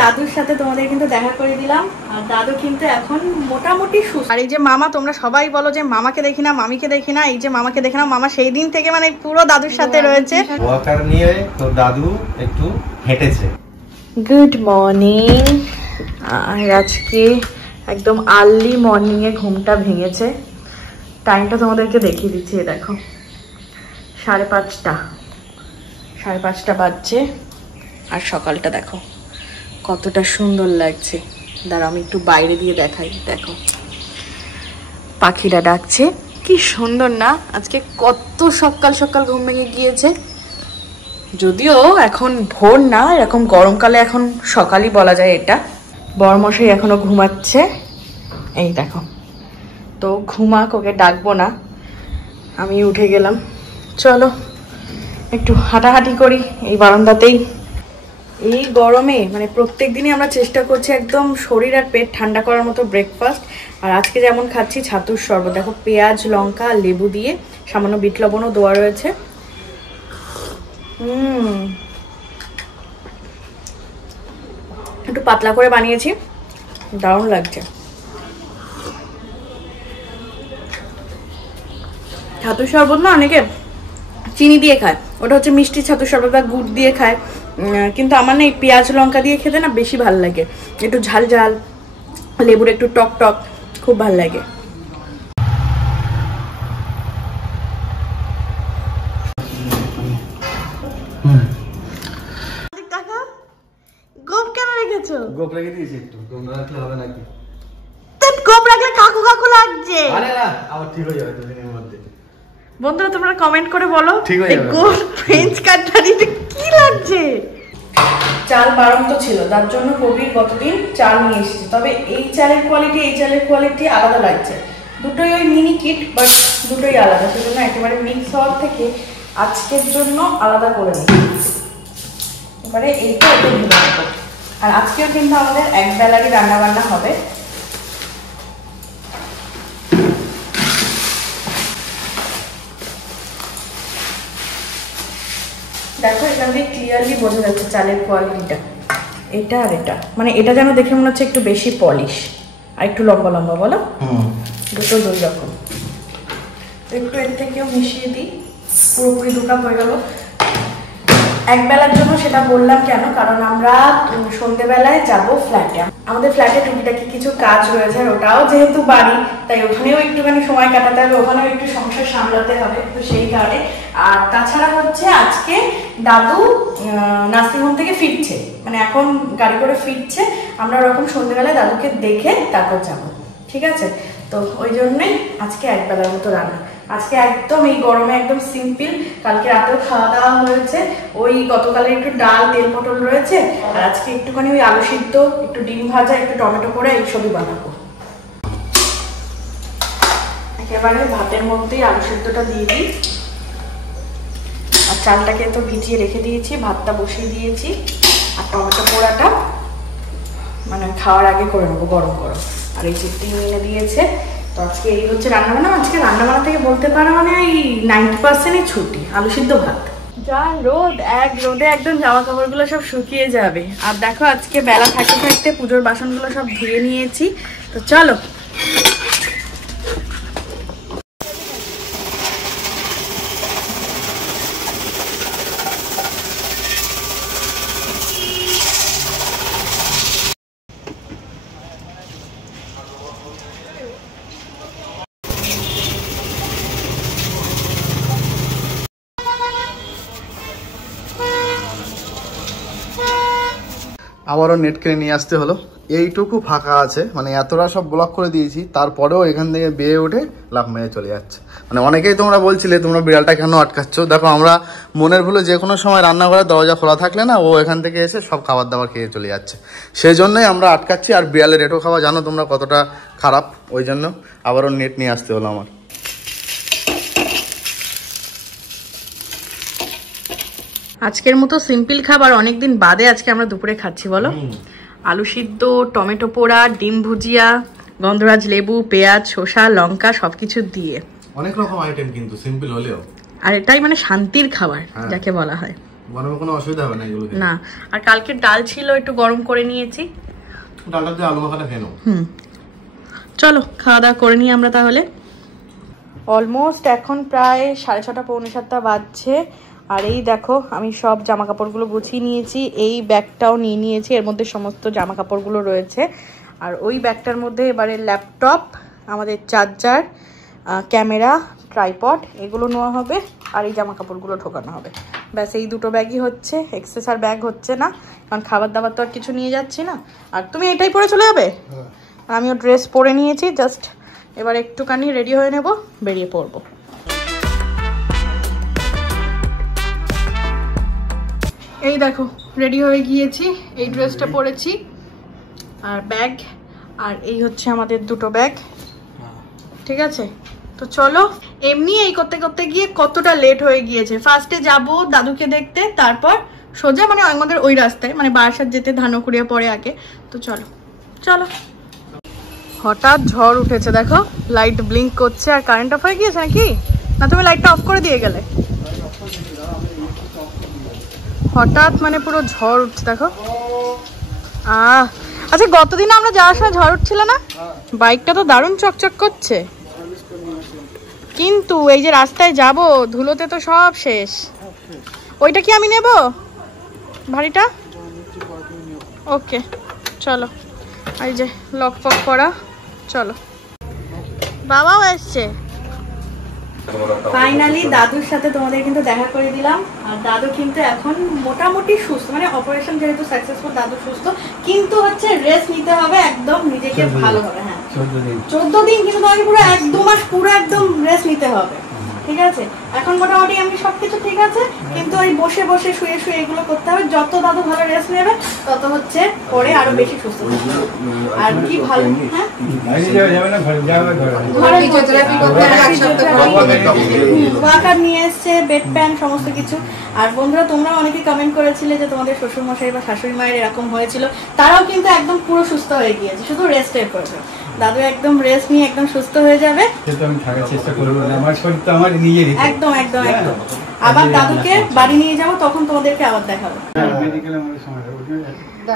দাদুর সাথে তোমাদের কিন্তু দেখা করে দিলাম। আর দাদু কিন্তু এখন মোটামুটি সুস্থ। আর এই যে মামা, তোমরা সবাই বলো যে মামাকে দেখি না, মামিকে দেখি না, এই যে মামাকে দেখি না। মামা সেই দিন থেকে মানে পুরো দাদুর সাথে রয়েছে। ওয়াকার নিয়ে তো দাদু একটু হেঁটেছে। Good morning. আর আজকে একদম আর্লি মর্নিং এ ঘুমটা ভেঙেছে। টাইমটা তোমাদেরকে দেখিয়ে দিচ্ছি, দেখো 5:30 বাজছে। আর সকালটা দেখো কতটা সুন্দর লাগছে। দাঁড়া আমি একটু বাইরে দিয়ে দেখাই, দেখো পাখিরা ডাকছে, কি সুন্দর না। আজকে কত সকাল সকাল ঘুম ভেঙে গিয়েছে। যদিও এখন ভোর না, এরকম গরমকালে এখন সকালই বলা যায় এটা। বরমশাই এখনো ঘুমাচ্ছে, এই দেখো। তো ঘুমাক, ওকে ডাকবো না, আমি উঠে গেলাম। চলো একটু হাঁটাহাঁটি করি এই বারান্দাতেই। এই গরমে মানে প্রত্যেক দিনই আমরা চেষ্টা করছি একদম শরীর আর পেট ঠান্ডা করার মতো ব্রেকফাস্ট। আর আজকে যেমন খাচ্ছি ছাতুর শরবত, দেখো পেঁয়াজ লঙ্কা লেবু দিয়ে, সামান্য বিট লবণও দেওয়া রয়েছে। একটু পাতলা করে বানিয়েছি, দারুণ লাগছে। ছাতুর শরবত না অনেকে চিনি দিয়ে খায়, ওটা হচ্ছে মিষ্টি ছাতুর শরবত বা গুড় দিয়ে খায়, কিন্তু আমার না এই পেঁয়াজ লঙ্কা দিয়ে খেতে না বেশি ভালো লাগে। একটু ঝাল ঝাল, লেবুর একটু টক টক, খুব ভালো লাগে। গোপ কেন রেখেছো? গোপ রেখে দিয়েছি একটু, গোপ না রাখলে হবে নাকি? গোপ রাখলে কাকু কাকু লাগছে। আরে না, আবার ঠিক হয়ে যাবে দুদিনের মধ্যে। বন্ধুরা তোমরা কমেন্ট করে বলো এই গোপ ফ্রেঞ্চ কাটলারিতে কি লাগছে। চাল বারন্ত ছিল, তার জন্য কবির গতদিন চাল নিয়ে এসেছে। তবে এই চালের কোয়ালিটি আলাদা লাগছে। দুটোই ওই মিনি কিট, বাট দুটোই আলাদা, সেজন্য একেবারে মিক্স হওয়ার থেকে আজকের জন্য আলাদা করে নিই। এবারে এইটা ওকে ভেবে নেবো। আর আজকেও কিন্তু আমাদের এক বেলারই রান্না বান্না হবে। দেখো এখান থেকে ক্লিয়ারলি বোঝা যাচ্ছে চালের কোয়ালিটিটা, এটা আর এটা। মানে এটা যেন দেখে মনে হচ্ছে একটু বেশি পলিশ আর একটু লম্বা লম্বা, বলো দুটো দুই রকম। একটু এর থেকেও মিশিয়ে দিই, পুরোপুরি 2 কাপ হয়ে গেল। এক বেলার জন্য সেটা বললাম কেন, কারণ আমরা সন্ধ্যেবেলায় যাব ফ্ল্যাটে। আমাদের ফ্ল্যাটে টুকিটাকি কিছু কাজ রয়েছে, আর ওটাও যেহেতু বাড়ি, তাই ওখানেও একটুখানি সময় কাটাতে হবে, ওখানেও একটু সংসার সামলাতে হবে, তো সেই কারণে। আর তাছাড়া হচ্ছে আজকে দাদু নার্সিংহোম থেকে ফিরছে, মানে এখন গাড়ি করে ফিরছে। আমরা ওরকম সন্ধ্যেবেলায় দাদুকে দেখে তারপর যাবো, ঠিক আছে? তো ওই জন্যই আজকে এক বেলার মতো রান্না। আজকে একদম এই গরমে একদম সিম্পল। কালকে রাতেও খাওয়া দাওয়া হয়েছে, ওই গতকালে একটু ডাল তেল পটল রয়েছে, আর আজকে একটুখানি ওই আলু সিদ্ধ, একটু ডিম ভাজা, একটু টমেটো করে এইসবই বানাবো। একেবারে ভাতের মধ্যেই আলু সিদ্ধটা দিয়ে দিই। আর চালটাকে তো ভিজিয়ে রেখে দিয়েছি, ভাতটা বসিয়ে দিয়েছি। আর টমেটো পোড়াটা মানে খাওয়ার আগে করে নেবো গরম গরম। আর এই চিপটি এনে দিয়েছে। তো আজকে এই হচ্ছে রান্নাবান্না। আজকে রান্নাবান্না থেকে বলতে পারো মানে এই 90%-ই ছুটি, আলু সিদ্ধ ভাত। যা রোদ, এক রোদে একদম জামা কাপড়গুলো সব শুকিয়ে যাবে। আর দেখো আজকে বেলা থাকতে থাকতে পুজোর বাসনগুলো সব ধুয়ে নিয়েছি। তো চলো আবারও নেট কিনে নিয়ে আসতে হলো। এইটুকু ফাঁকা আছে, মানে এতটা সব ব্লক করে দিয়েছি, তারপরেও এখান থেকে বেয়ে উঠে লাফ মেরে চলে যাচ্ছে। মানে অনেকেই তোমরা বলছিলে তোমরা বিড়ালটা কেন আটকাচ্ছ। দেখো আমরা মনের ভুলে যে কোনো সময় রান্নাঘরের দরজা খোলা থাকলে না ও এখান থেকে এসে সব খাবার দাবার খেয়ে চলে যাচ্ছে, সেই জন্যই আমরা আটকাচ্ছি। আর বিড়ালের রেটো খাওয়া জানো তোমরা কতটা খারাপ, ওই জন্য আবারও নেট নিয়ে আসতে হলো আমার। আজকের মতো সিম্পল খাবার অনেকদিন বাদে আজকে আমরা দুপুরে খাচ্ছি, বলো। আলু সিদ্ধ, টমেটো পোড়া, ডিম ভুজিয়া, গন্ধরাজ লেবু, পেঁয়াজ, শসা, লঙ্কা সবকিছু দিয়ে অনেক রকম আইটেম, কিন্তু সিম্পল হলেও। আর এটাই মানে শান্তির খাবার যাকে বলা হয়। গরমে কোনো অসুবিধা হবে না এগুলো না। আর কালকে ডাল ছিল, একটু গরম করে নিয়েছি। ডালটা দিয়ে আলু মাখাটা খেয়ে নাও। চলো খাওয়া দাওয়া করে নিই আমরা তাহলে। অলমোস্ট এখন প্রায় 6:30 পৌনে 7টা বাজছে। আর এই দেখো আমি সব জামা কাপড়গুলো গুছিয়ে নিয়েছি, এই ব্যাগটাও নিয়ে নিয়েছি, এর মধ্যে সমস্ত জামা কাপড়গুলো রয়েছে। আর ওই ব্যাগটার মধ্যে এবারে ল্যাপটপ, আমাদের চার্জার, ক্যামেরা, ট্রাইপড এগুলো নেওয়া হবে, আর এই জামা কাপড়গুলো ঢোকানো হবে। ব্যাস এই দুটো ব্যাগই হচ্ছে, এক্সেস আর ব্যাগ হচ্ছে না, কারণ খাবার দাবার তো আর কিছু নিয়ে যাচ্ছি না। আর তুমি এটাই পরে চলে যাবে? আমিও ড্রেস পরে নিয়েছি, জাস্ট এবার একটুখানি রেডি হয়ে নেব, বেরিয়ে পড়বো। এই দেখো রেডি হয়ে গিয়েছি, এই ড্রেসটা পরেছি আর ব্যাগ, আর এই হচ্ছে আমাদের দুটো ব্যাগ। ঠিক আছে, তো চলো। এমনি এই করতে করতে গিয়ে কতটা লেট হয়ে গিয়েছে। ফার্স্টে যাব দাদুকে দেখতে, তারপর সোজা মানে আমাদের ওই রাস্তায়, মানে বারাসাত যেতে ধানকুড়িয়া পরে আগে। তো চলো চলো। হঠাৎ ঝড় উঠেছে, দেখো লাইট ব্লিঙ্ক করছে, আর কারেন্ট অফ হয়ে গিয়েছে নাকি? না তুমি লাইটটা অফ করে দিয়ে গেলে? হঠাৎ মানে পুরো ঝড় উঠছে দেখো। আচ্ছা গতদিন আমরা যাওয়ার সময় ঝড় উঠছিল না? বাইকটা তো দারুণ চকচক করছে, কিন্তু এই যে রাস্তায় যাব ধুলোতে তো সব শেষ। ওইটা কি আমি নেব ভারীটা? ওকে চলো। এই যে লক ফক করা, চলো। বাবাও এসছে ফাইনালি। দাদুর সাথে তোমাদের কিন্তু দেখা করে দিলাম, আর দাদু কিন্তু এখন মোটামুটি সুস্থ, মানে অপারেশন যেহেতু সাকসেসফুল, দাদু সুস্থ, কিন্তু হচ্ছে রেস্ট নিতে হবে একদম, নিজেকে ভালোভাবে। হ্যাঁ 14 দিন, কিন্তু তোমাকে পুরো 1-2 মাস পুরো একদম রেস্ট নিতে হবে। ঠিক আছে, এখন মোটামুটি আমি সবকিছু ঠিক আছে, কিন্তু ওই বসে বসে শুয়ে শুয়ে এগুলো করতে হবে। যত দাদু ভালো রেস্ট নেবে তত হচ্ছে পরে আরো বেশি সুস্থ থাকবে। আর কি ভালো, হ্যাঁ ওয়াকার নিয়ে এসছে, বেড প্যান সমস্ত কিছু। আর বন্ধুরা তোমরা অনেকে কমেন্ট করেছিলে যে তোমাদের শ্বশুর মশাই বা শাশুড়ি মায়ের এরকম হয়েছিল, তারাও কিন্তু একদম পুরো সুস্থ হয়ে গিয়েছে, শুধু রেস্টের প্রয়োজন। দাদু একদম রেস্ট নিয়ে একদম সুস্থ হয়ে যাবে। আমি থাকার চেষ্টা করব, আমার শরীর তো আমার নিজেরই। একদম একদম একদম। আবার দাদুকে বাড়ি নিয়ে যাবো, তখন তোমাদেরকে আবার দেখাবো।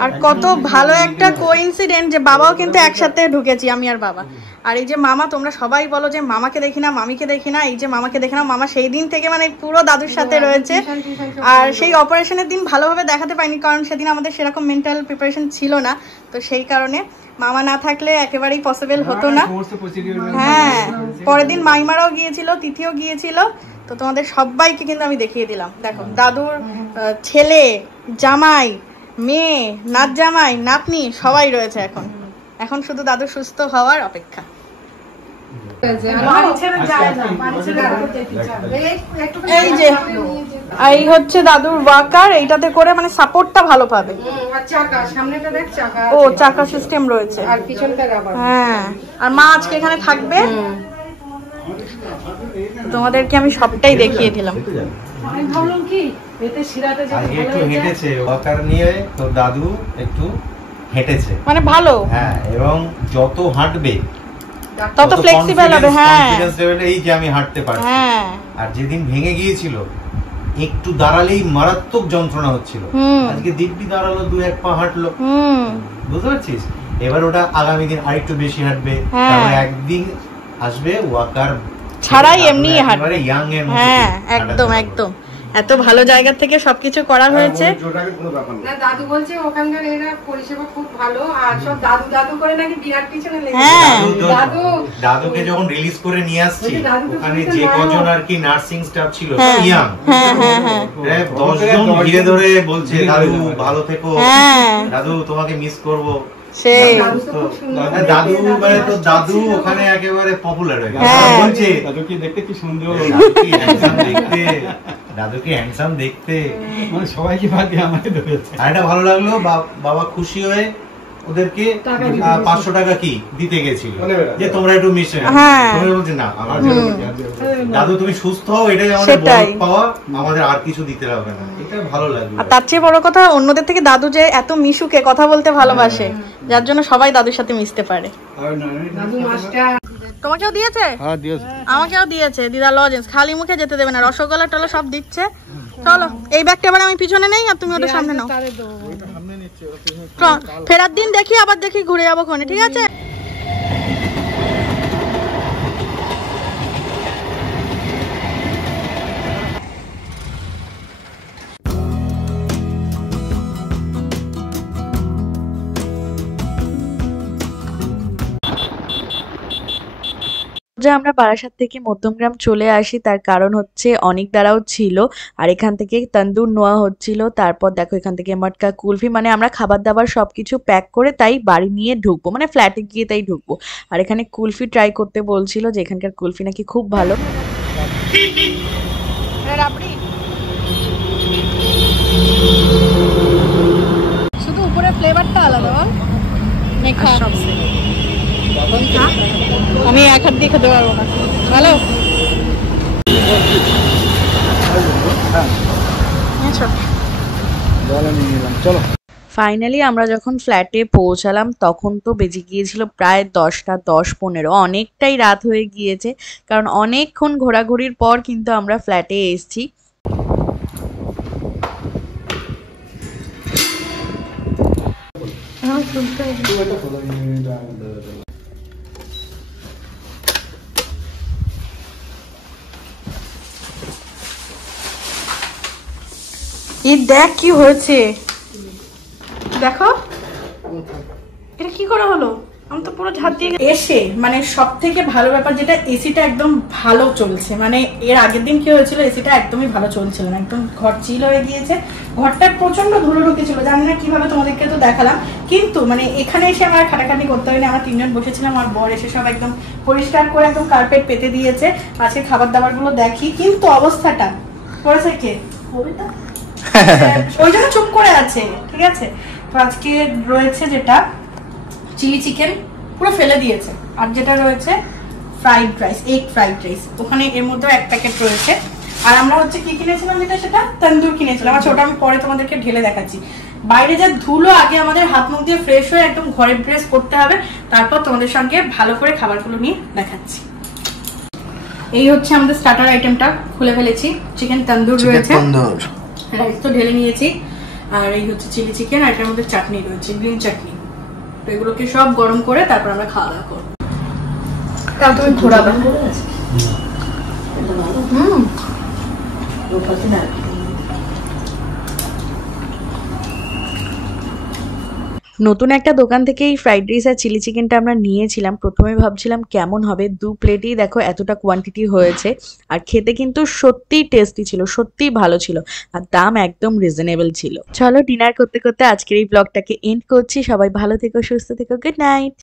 আর কত ভালো একটা কোইন্সিডেন্ট যে বাবাও কিন্তু একসাথে ঢুকেছি, আমি আর বাবা। আর এই যে মামা, তোমরা সবাই বলো যে মামাকে দেখি না, মামিকে দেখি না, এই যে মামাকে দেখি না। মামা সেই দিন থেকে মানে পুরো দাদুর সাথে রয়েছে। আর সেই অপারেশনের দিন ভালোভাবে দেখাতে পাইনি, কারণ সেদিন আমাদের সেরকম মেন্টাল প্রিপারেশন ছিল না, তো সেই কারণে মামা না থাকলে একেবারেই পসিবল হতো না। হ্যাঁ, পরের দিন মাইমারাও গিয়েছিল, তিথিও গিয়েছিল, তো তোমাদের সবাইকে কিন্তু আমি দেখিয়ে দিলাম। দেখো দাদুর ছেলে, জামাই, মেয়ে, নাত জামাই, নাতনি সবাই রয়েছে এখন। এখন শুধু দাদু সুস্থ হওয়ার অপেক্ষা। এই যে এই হচ্ছে দাদুর ওয়াকার, এইটাতে করে মানে সাপোর্টটা ভালো পাবে। ও চাকা সিস্টেম রয়েছে, হ্যাঁ। আর মা আজকে এখানে থাকবে, তোমাদেরকে আমি সবটাই দেখিয়ে দিলাম। একটু হেঁটেছে ওয়াকার নিয়ে, তো দাদু একটু হেঁটেছে মানে ভালো। হ্যাঁ, এবং যত হাঁটবে তত ফ্লেক্সিবল হবে। হ্যাঁ এই যে আমি হাঁটতে পারছি। হ্যাঁ, আর যেদিন ভেঙে গিয়েছিল একটু দাঁড়ালেই মারাত্মক যন্ত্রণা হচ্ছিল, আজকে দিব্যি দাঁড়ালো, 2-1 পা হাঁটলো, বুঝতে পারছিস? এবার ওটা আগামী দিন আরেকটু বেশি হাঁটবে, তারপর একদিন আসবে ওয়াকার ছাড়াই এমনি হাঁটবে। ইয়াং এর মতো। হ্যাঁ একদম একদম, এত ভালো জায়গা থেকে সবকিছু করা হয়েছে। না দাদু বলছে ওখানকার এরা পরিষেবা খুব ভালো, আর সব দাদু দাদু করে নাকি বিরাট পিছনে লেগে। হ্যাঁ দাদু দাদুকে যখন রিলিজ করে নিয়ে আসছি, ওখানে যে কজন আর কি নার্সিং স্টাফ ছিল ইয়াং, হ্যাঁ হ্যাঁ হ্যাঁ 10 জন ধীরে ধরে বলছে দাদু ভালো থেকো, দাদু তোমাকে মিস করব। সেই দাদু মানে তো দাদু ওখানে একেবারে পপুলার হয়ে গেছে। বলছে দাদুকে দেখতে কি সুন্দর, দাদুকে হ্যান্ডসাম দেখতে, মানে সবাইকে বাদ দিয়ে আমাকে ধরেছে। আর এটা ভালো লাগলো, বাবা খুশি হয়ে ওদেরকে 500 টাকা কি দিতে গেছিল যে তোমরা একটু মিশে। তুমি বলছে না আমার দাদু তুমি সুস্থ হও, এটাই আমাদের বড় পাওয়া, আমাদের আর কিছু দিতে হবে না। এটা ভালো লাগলো। আর তার চেয়ে বড় কথা অন্যদের থেকে দাদু যে এত মিশুকে কথা বলতে ভালোবাসে, যার জন্য সবাই দাদুর সাথে মিশতে পারে। দাদু মাস্টার তোমাকেও দিয়েছে? হ্যাঁ দিয়েছে। আমাকেও দিয়েছে দিদা লজেন্স, খালি মুখে যেতে দেবে না, রসগোল্লা টলা সব দিচ্ছে। চলো এই ব্যাগটা এবার আমি পিছনে নেই আর তুমি ওটা সামনে নাও। ফেরার দিন দেখি, আবার দেখি ঘুরে যাবো ওখানে, ঠিক আছে? যে আমরা বারাসাত থেকে মধ্যমগ্রাম চলে আসি তার কারণ হচ্ছে অনেক দ্বারাও ছিল, আর এখান থেকে তন্দুর নেওয়া হচ্ছিল। তারপর দেখো এখান থেকে মটকা কুলফি, মানে আমরা খাবার দাবার সবকিছু প্যাক করে তাই বাড়ি নিয়ে ঢুকবো, মানে ফ্ল্যাটে গিয়ে তাই ঢুকবো। আর এখানে কুলফি ট্রাই করতে বলছিল, যে এখানকার কুলফি নাকি খুব ভালো। শুধু উপরে ফ্লেভারটা আলাদা, আমি এক হাত দিয়ে খেতে পারবো না। ভালো চলো। ফাইনালি আমরা যখন ফ্ল্যাটে পৌঁছালাম তখন তো বেজে গিয়েছিল প্রায় 10টা 10-15, অনেকটাই রাত হয়ে গিয়েছে, কারণ অনেকক্ষণ ঘোরাঘুরির পর কিন্তু আমরা ফ্ল্যাটে এসেছি। এই দেখ কি হয়েছে, দেখো এটা কি করে হলো, আমি তো পুরো ঝাঁপ দিয়ে এসে। মানে সব থেকে ভালো ব্যাপার যেটা, এসিটা একদম ভালো চলছে। মানে এর আগের দিন কি হয়েছিল, এসিটা একদমই ভালো চলছিল না, একদম ঘর চিল হয়ে গিয়েছে। ঘরটায় প্রচন্ড ধুলো ঢুকেছিল, জানি না কিভাবে, তোমাদেরকে তো দেখালাম। কিন্তু মানে এখানে এসে আমার খাটাখাটি করতে হয়নি, আমরা 3জন বসেছিলাম, আর বর এসে সব একদম পরিষ্কার করে একদম কার্পেট পেতে দিয়েছে। আজকে খাবার দাবার গুলো দেখি, কিন্তু অবস্থাটা করেছে কে, ওই জন্য চুপ করে আছে, ঠিক আছে? তো আজকে রয়েছে যেটা চিলি চিকেন, পুরো ফেলে দিয়েছে। আর যেটা রয়েছে fried rice, egg fried rice, ওখানে এর মধ্যেও 1 প্যাকেট রয়েছে। আর আমরা হচ্ছে কি কিনেছিলাম, যেটা সেটা তন্দুর কিনেছিলাম। আচ্ছা ওটা আমি পরে তোমাদেরকে ঢেলে দেখাচ্ছি। বাইরে যা ধুলো, আগে আমাদের হাত মুখ দিয়ে ফ্রেশ হয়ে একদম ঘরে ড্রেস করতে হবে, তারপর তোমাদের সঙ্গে ভালো করে খাবারগুলো নিয়ে দেখাচ্ছি। এই হচ্ছে আমাদের স্টার্টার আইটেমটা, খুলে ফেলেছি। চিকেন তন্দুর রয়েছে, রাইস তো ঢেলে নিয়েছি, আর এই হচ্ছে চিলি চিকেন, আর এটার মধ্যে চাটনি রয়েছে, গ্রিন চাটনি। তো এগুলোকে সব গরম করে তারপর আমরা খাওয়া দাওয়া করবো। তাও তুমি ঘোরাবে। নতুন একটা দোকান থেকে এই ফ্রাইড রাইস আর চিলি চিকেনটা আমরা নিয়েছিলাম। প্রথমে ভাবছিলাম কেমন হবে, 2 প্লেটেই দেখো এতটা কোয়ান্টিটি হয়েছে, আর খেতে কিন্তু সত্যিই টেস্টি ছিল, সত্যিই ভালো ছিল, আর দাম একদম রিজনেবল ছিল। চলো ডিনার করতে করতে আজকের এই ব্লগটাকে এন্ড করছি। সবাই ভালো থেকো, সুস্থ থেকো, গুড নাইট।